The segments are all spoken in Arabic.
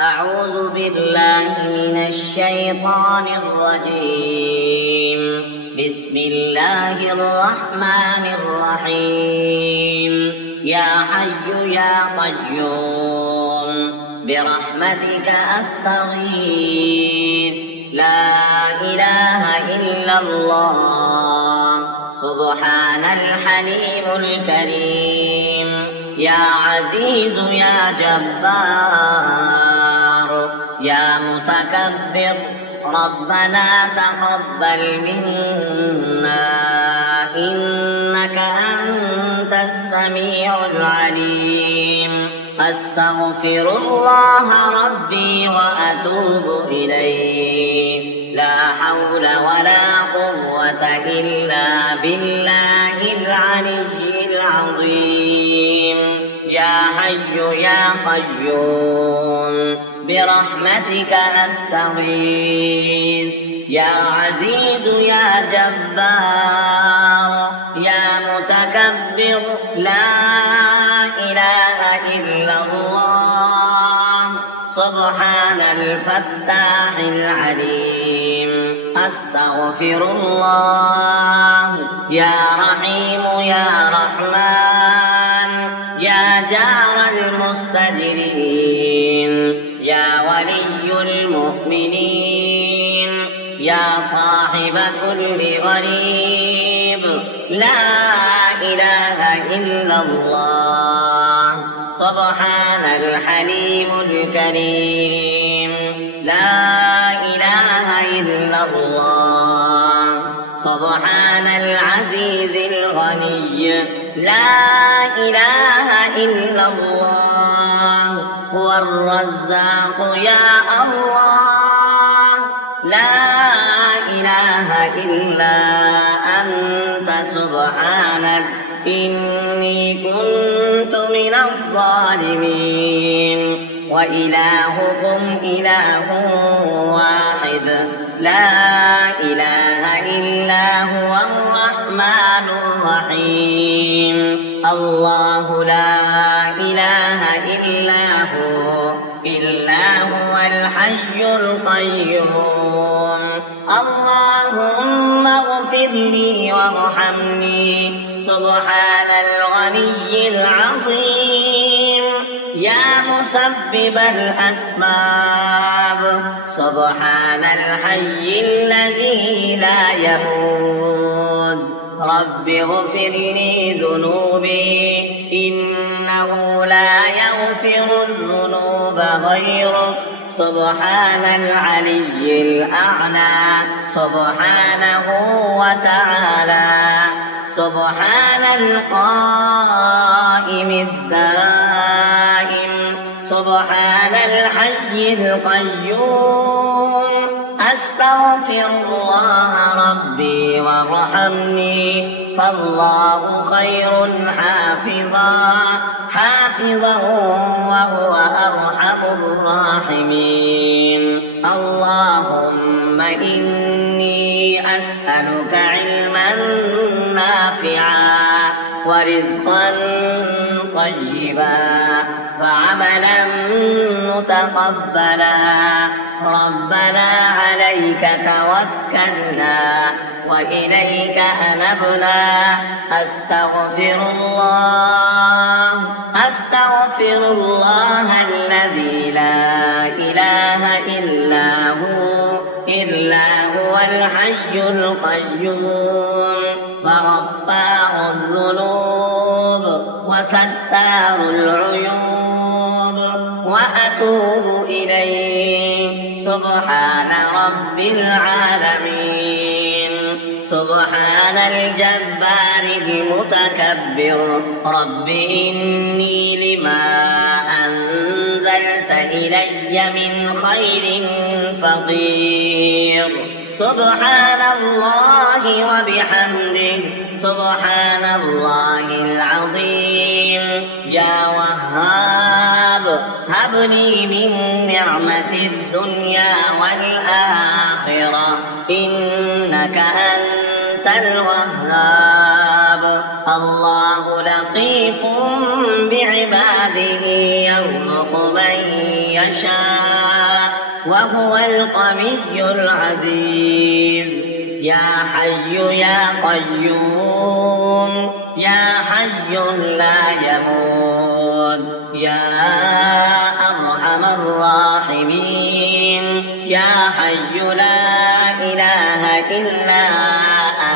أعوذ بالله من الشيطان الرجيم. بسم الله الرحمن الرحيم. يا حي يا قيوم برحمتك أستغيث. لا إله إلا الله سبحان الحليم الكريم. يا عزيز يا جبار يا متكبر ربنا تقبل منا إنك أنت السميع العليم. أستغفر الله ربي وأتوب إليه. لا حول ولا قوة إلا بالله العلي العظيم. يا حي يا قيوم برحمتك أستغيث. يا عزيز يا جبار يا متكبر لا إله إلا الله سبحان الفتاح العليم. أستغفر الله يا رحيم يا رحمن يا جار المستجرين يا ولي المؤمنين يا صاحب كل غريب. لا إله إلا الله سبحان الحليم الكريم. لا إله إلا الله سبحان العزيز الغني. لا إله إلا الله هو الرزاق يا الله. لا إله إلا أنت سبحانك إني كنت من الظالمين. وإلهكم إله واحد لا إله إلا هو الرحمن الرحيم. الله لا إله إلا هو الحي القيوم. اللهم اغفر لي وارحمني سبحان الغني العظيم. يا مسبب الأسباب سبحان الحي الذي لا يموت. رب اغفر لي ذنوبي إنه لا يغفر الذنوب غيرك. سبحان العلي الأعلى سبحانه وتعالى. سبحان القائم الدائم سبحان الحي القيوم. أستغفر الله ربي وارحمني فالله خير حافظا وهو أرحم الراحمين. اللهم إني أسألك علما نافعا ورزقا طيبا وعملا متقبلا. ربنا عليك توكلنا وإليك أنبنا. أستغفر الله الذي لا إله إلا هو الحي القيوم وغفار الذنوب وستار العيوب وأتوب إليه. سبحان رب العالمين سبحان الجبار المتكبر. رب إني لما أنزلت إلي من خير فقير. سبحان الله وبحمده سبحان الله العظيم. يا وهاب هب لي من نعمة الدنيا والآخرة إنك أنت الوهاب. الله لطيف بعباده يرزق من يشاء وهو القوي العزيز. يا حي يا قيوم يا حي لا يموت يا أرحم الراحمين. يا حي لا إله إلا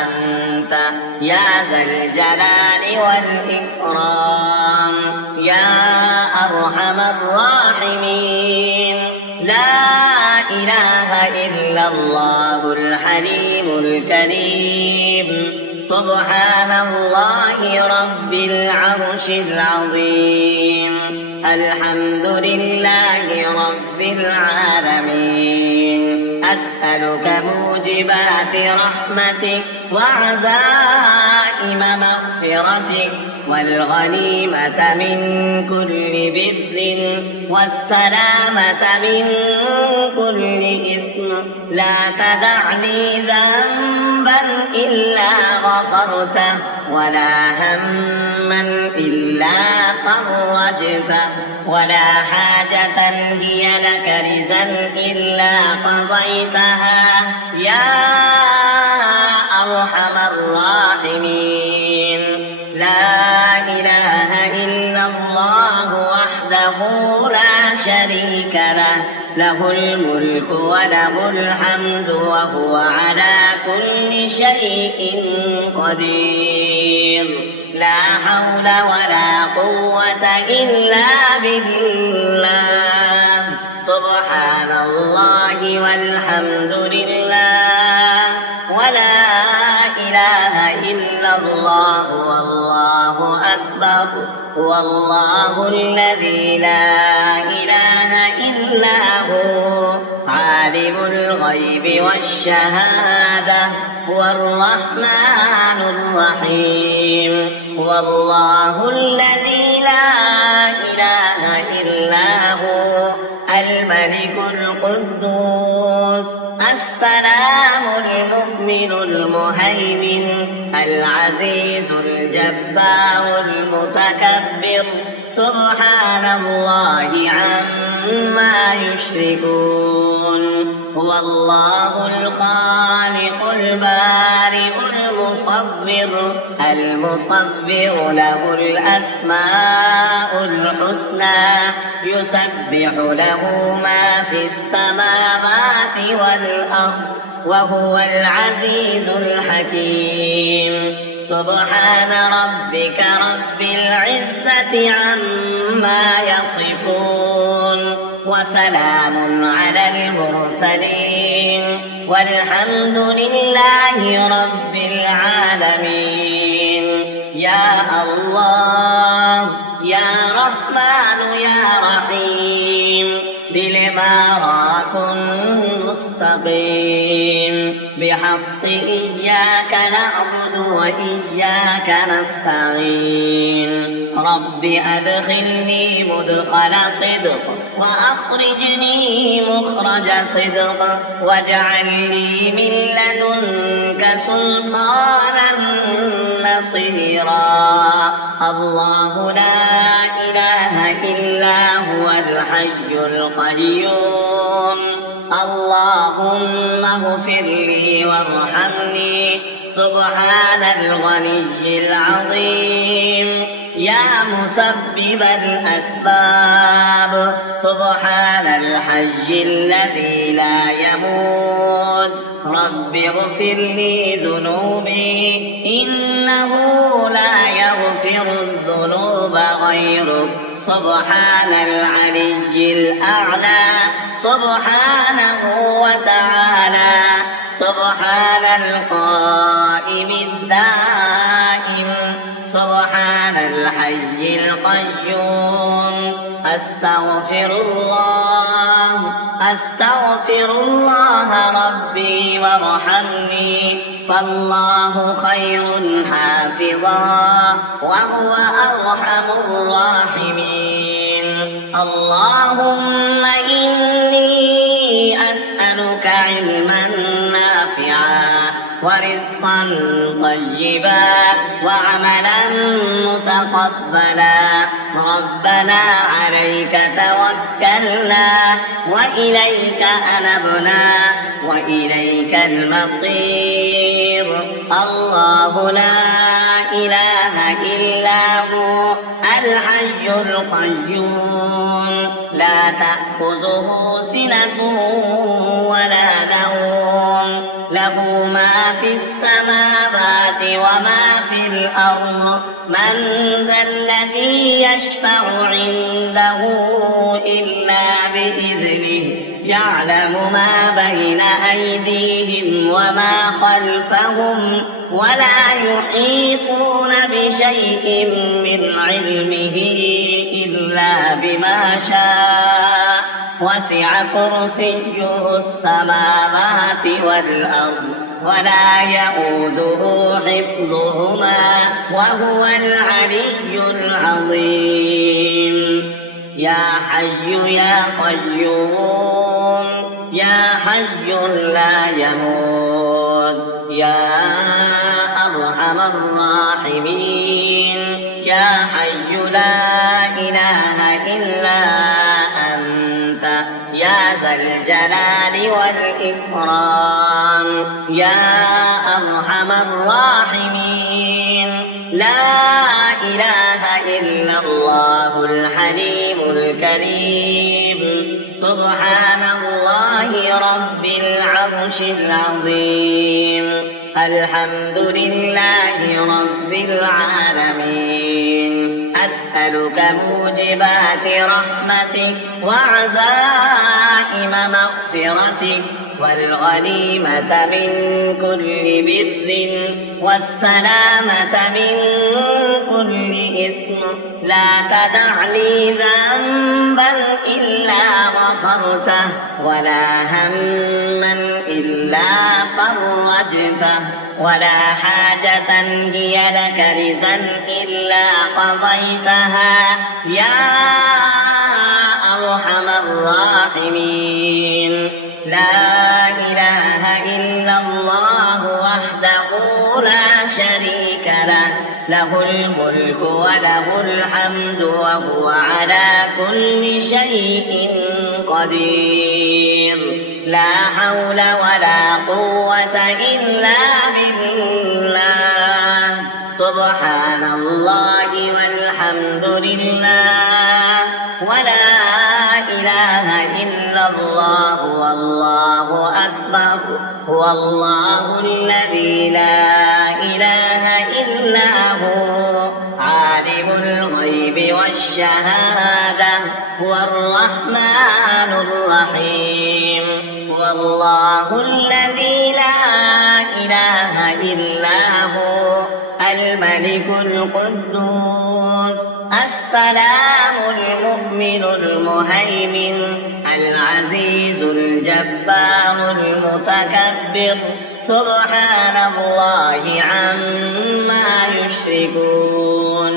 أنت يا ذا الجلال والإكرام. يا أرحم الراحمين. لا إله إلا الله الحليم الكريم. سبحان الله رب العرش العظيم. الحمد لله رب العالمين. أسألك موجبات رحمتك وعزائم مغفرتك والغنيمة من كل بر والسلامة من كل إثم. لا تدع لي ذنبا إلا غفرته ولا هما إلا فرجته ولا حاجة هي لك رزا إلا قضيتها يا أرحم الراحمين. لا إله إلا الله وحده لا شريك له. له الملك وله الحمد وهو على كل شيء قدير. لا حول ولا قوة إلا بالله. سبحان الله والحمد لله ولا إله إلا الله والله أكبر. والله الذي لا إله إلا هو عالم الغيب والشهادة هو الرحمن الرحيم. والله الذي لا إله إلا هو الملك القدوس السلام المؤمن المهيمن العزيز الجبار المتكبر. سبحان الله عما يشركون. هو الله الخالق البارئ المصور له الأسماء الحسنى يسبح له ما في السماوات والأرض وهو العزيز الحكيم. سبحان ربك رب العزة عما يصفون وسلام على المرسلين والحمد لله رب العالمين. يا الله يا رحمن يا رحيم بالبراك مستقيم بحق إياك نعبد وإياك نستعين. رب أدخلني مدخل صدق وأخرجني مخرج صدق واجعل لي من لدنك سلطانا نصيرا. الله لا إله إلا هو الحي القيوم. اللهم اغفر لي وارحمني سبحان الغني العظيم. يا مسبب الأسباب سبحان الحي الذي لا يموت. رب اغفر لي ذنوبي إنه لا يغفر الذنوب غيرك. سبحان العلي الأعلى سبحانه وتعالى. سبحان القائم الدائم سبحان الحي القيوم. أستغفر الله ربي وارحمني فالله خير حافظا وهو أرحم الراحمين. اللهم إني أسألك علما نافعا ورزقا طيبا وعملا متقبلا. ربنا عليك توكلنا وإليك أنبنا وإليك المصير. الله لا إله إلا هو الحي القيوم لا تأخذه سنة ولا نوم له ما في السماوات وما في الأرض. من ذا الذي يشفع عنده إلا بإذنه يعلم ما بين أيديهم وما خلفهم ولا يحيطون بشيء من علمه إلا بما شاء. وسع كرسيه السماوات والأرض ولا يؤوده حفظهما وهو العلي العظيم. يا حي يا قيوم يا حي لا يموت يا أرحم الراحمين. يا حي لا إله إلا أنت يا ذا الجلال والإكرام. يا أرحم الراحمين. لا إله إلا الله الحليم الكريم. سبحان الله رب العرش العظيم. الحمد لله رب العالمين. أسألك موجبات رحمتك وعزائم مغفرتك والغنيمة من كل بر والسلامة من كل إثم. لا تدع لي ذنبا إلا غفرته ولا هما إلا فرجته ولا حاجة هي لك رزا إلا قضيتها يا أرحم الراحمين. لا إله إلا الله وحده لا شريك له له الملك وله الحمد وهو على كل شيء قدير. لا حول ولا قوة إلا بالله. سبحان الله والحمد لله ولا إله إلا الله والله أكبر. هو الله الذي لا إله إلا هو عالم الغيب والشهادة هو الرحمن الرحيم. هو الله الذي لا إله إلا هو الملك القدوس السلام المؤمن المهيمن العزيز الجبار المتكبر. سبحان الله عما يشركون.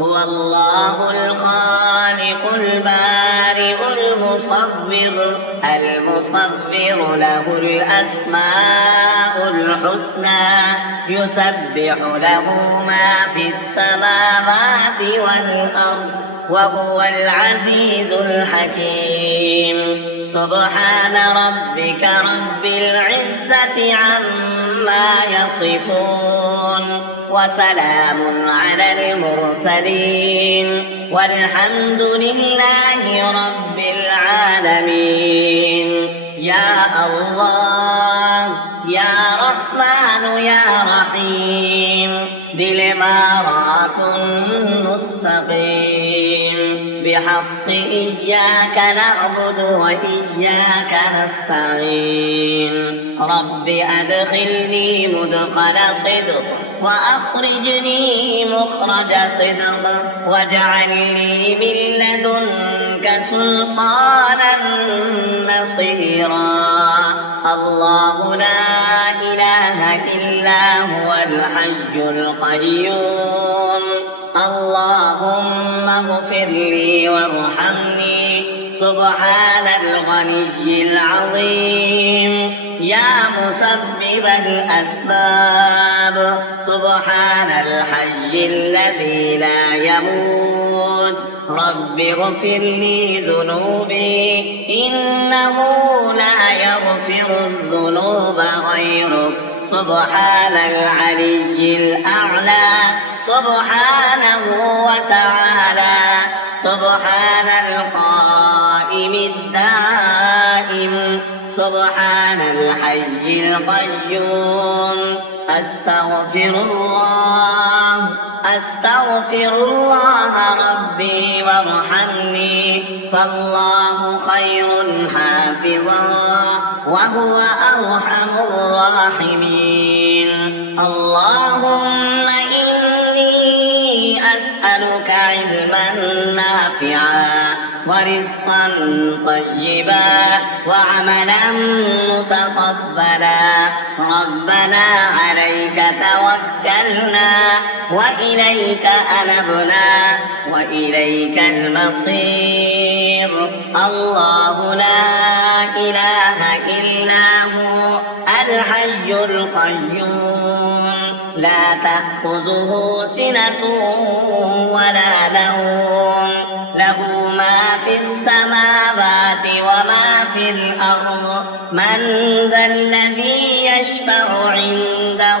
هو الله الخالق البارئ المصور له الأسماء الحسنى يسبح له ما في السماوات والأرض وهو العزيز الحكيم. سبحان ربك رب العزة عما يصفون وسلام على المرسلين والحمد لله رب العالمين. يا الله يا رحمن يا رحيم دل ما راكن مستقيم بحق إياك نعبد وإياك نستعين. رب أدخلني مدخل صدق وأخرجني مخرج صدق واجعل لي من لدنك سلطانا نصيرا. الله لا إله إلا هو الحي القيوم. اللهم اغفر لي وارحمني سبحان الغني العظيم. يا مسبب الأسباب سبحان الحي الذي لا يموت رب اغفر لي ذنوبي إنه لا يغفر الذنوب غيرك سبحان العلي الأعلى سبحانه وتعالى سبحان القائم الدائم سبحان الحي القيوم أستغفر الله ربي وارحمني فالله خير حافظا وهو أرحم الراحمين اللهم إني أسألك علما نافعا ورزقا طيبا وعملا متقبلا ربنا عليك توكلنا وإليك أنبنا وإليك المصير الله لا إله إلا هو الحي القيوم لا تأخذه سنة ولا نوم له ما في السماوات وما في الأرض من ذا الذي يشفع عنده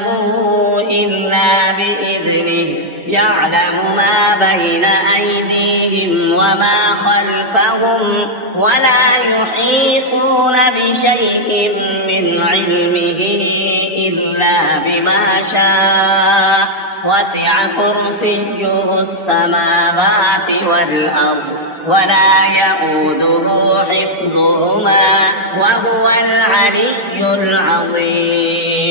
إلا بإذنه يعلم ما بين أيديهم وما خلفهم ولا يحيطون بشيء من علمه إلا بما شاء وسع كرسيه السماوات والأرض ولا يؤوده حفظهما وهو العلي العظيم